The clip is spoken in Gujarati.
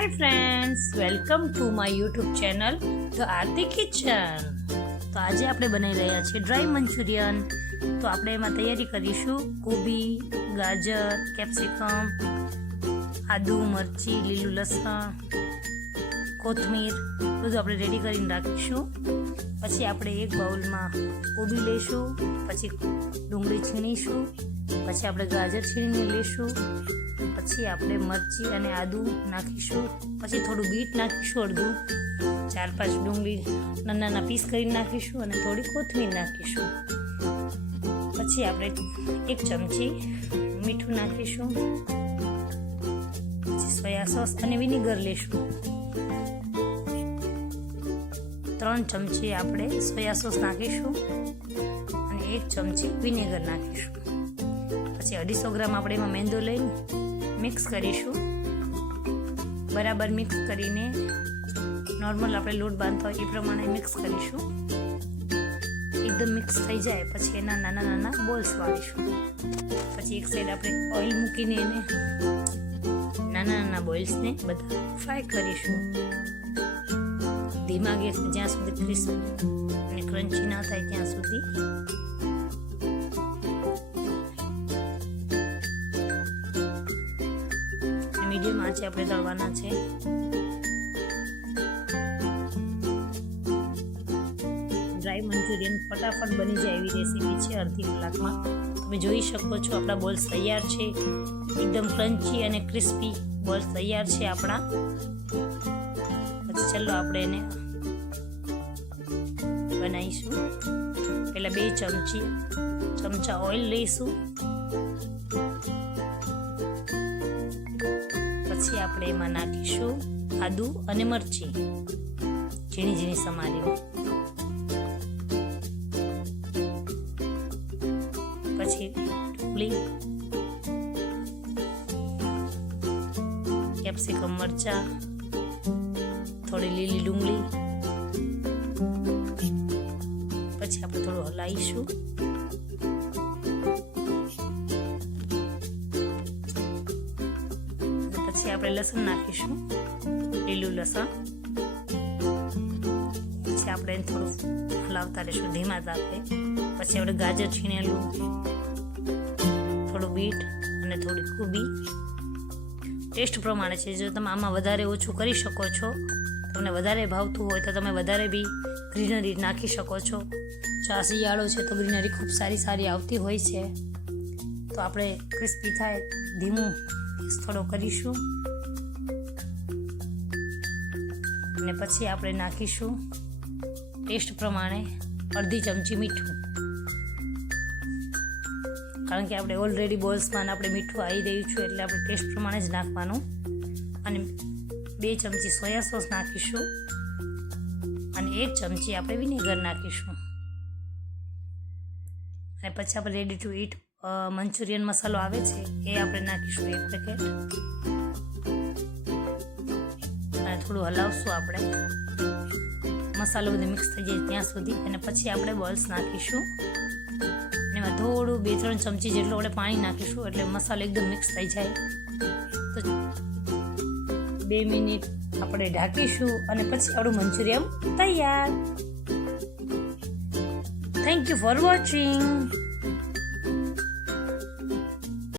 Hi friends, welcome to my YouTube channel the Aarti kitchen. તો આજે આપણે બનાવી રહ્યા છીએ ડ્રાય મંચુરિયન. તો આપણે એમાં તૈયારી કરીશું કોબી, ગાજર, કેપ્સિકમ, આદુ, મરચી, લીલું લસણ, કોથમીર બધું આપણે રેડી કરીને રાખીશું. પછી આપણે એક બાઉલમાં કોબી લઈશું, પછી ડુંગળી છીણીશું, પછી આપણે ગાજર છીણીને લઈશું, પછી આપણે મરચી અને આદુ નાખીશું, પછી થોડું બીટ નાખીશું, અડધું 4-5 ડુંગળી નાના પીસ કરીને નાખીશું અને થોડી કોથમીર નાખીશું. પછી આપણે 1 ચમચી મીઠું નાખીશું, પછી સોયા સોસ અને વિનેગર લઈશું. 3 ચમચી આપણે સોયા સોસ નાખીશું અને 1 ચમચી વિનેગર નાખીશું. પછી 250 ગ્રામ આપણે એમાં મેંદો લઈને મિક્સ કરીશું. બરાબર મિક્સ કરીને નોર્મલ આપણે લોટ બાંધતા હોય એ પ્રમાણે મિક્સ કરીશું. એકદમ મિક્સ થઈ જાય પછી એના નાના બોલ્સ વાળીશું. પછી એક સાઈડ આપણે ઓઇલ મૂકીને એને નાના બોલ્સને બધા ફ્રાય કરીશું. ધીમા ગેસ જ્યાં સુધી ક્રિસ્પી અને ક્રન્ચી ના થાય ત્યાં સુધી. મીડિયમ આંચે આપણે તળવાના છે. ડ્રાય મંચુરિયન ફટાફટ બની જાય એવી રેસીપી છે. અડધી કલાકમાં તમે જોઈ શકો છો આપણા બોલ્સ તૈયાર છે. એકદમ ક્રન્ચી અને ક્રિસ્પી બોલ્સ તૈયાર છે આપણા. પછી ચાલો આપણે એને બનાવીશું. પહેલાં 2 ચમચા ઓઇલ લઈશું. પછી આપણે એમાં નાખીશું આદુ અને મરચી ઝીણી સમારીને. પછી ડુંગળી, કેપ્સિકમ, મરચા, થોડી લીલી ડુંગળી. પછી આપણે થોડું હલાવીશું. પછી આપણે લસણ નાખીશું, લીલું લસણ. પછી આપણે એને થોડું હલાવતા રહીશું ધીમા તાપે. પછી આપણે ગાજર છીણેલું, થોડું બીટ અને થોડી કોબી ટેસ્ટ પ્રમાણે છે. જો તમે આમાં વધારે ઓછું કરી શકો છો, તમને વધારે ભાવતું હોય તો તમે વધારે બી ગ્રીનરી નાખી શકો છો. જો આ શિયાળો છે તો ગ્રીનરી ખૂબ સારી આવતી હોય છે. તો આપણે ક્રિસ્પી થાય ધીમું થોડો કરીશું. અને પછી આપણે નાખીશું ટેસ્ટ પ્રમાણે અડધી ચમચી મીઠું, કારણ કે આપણે ઓલરેડી બોલ્સમાં આપણે મીઠું આવી રહ્યું છું એટલે આપણે ટેસ્ટ પ્રમાણે જ નાખવાનું. અને 2 ચમચી સોયા સોસ નાખીશું અને 1 ચમચી આપણે વિનેગર નાખીશું. અને પછી આપણે રેડી ટુ ઈટ મંચુરિયન મસાલો આવે છે એ આપણે નાખીશું 1 પેકેટ. અને થોડું હલાવશું આપણે મસાલો બધો મિક્સ થઈ જાય ત્યાં સુધી. અને પછી આપણે બોલ્સ નાખીશું. એમાં થોડું 2-3 ચમચી જેટલું આપણે પાણી નાખીશું એટલે મસાલો એકદમ મિક્સ થઈ જાય. તો 2 મિનિટ આપણે ઢાંકીશું અને પછી આપણું મંચુરિયન તૈયાર. Thank you for watching.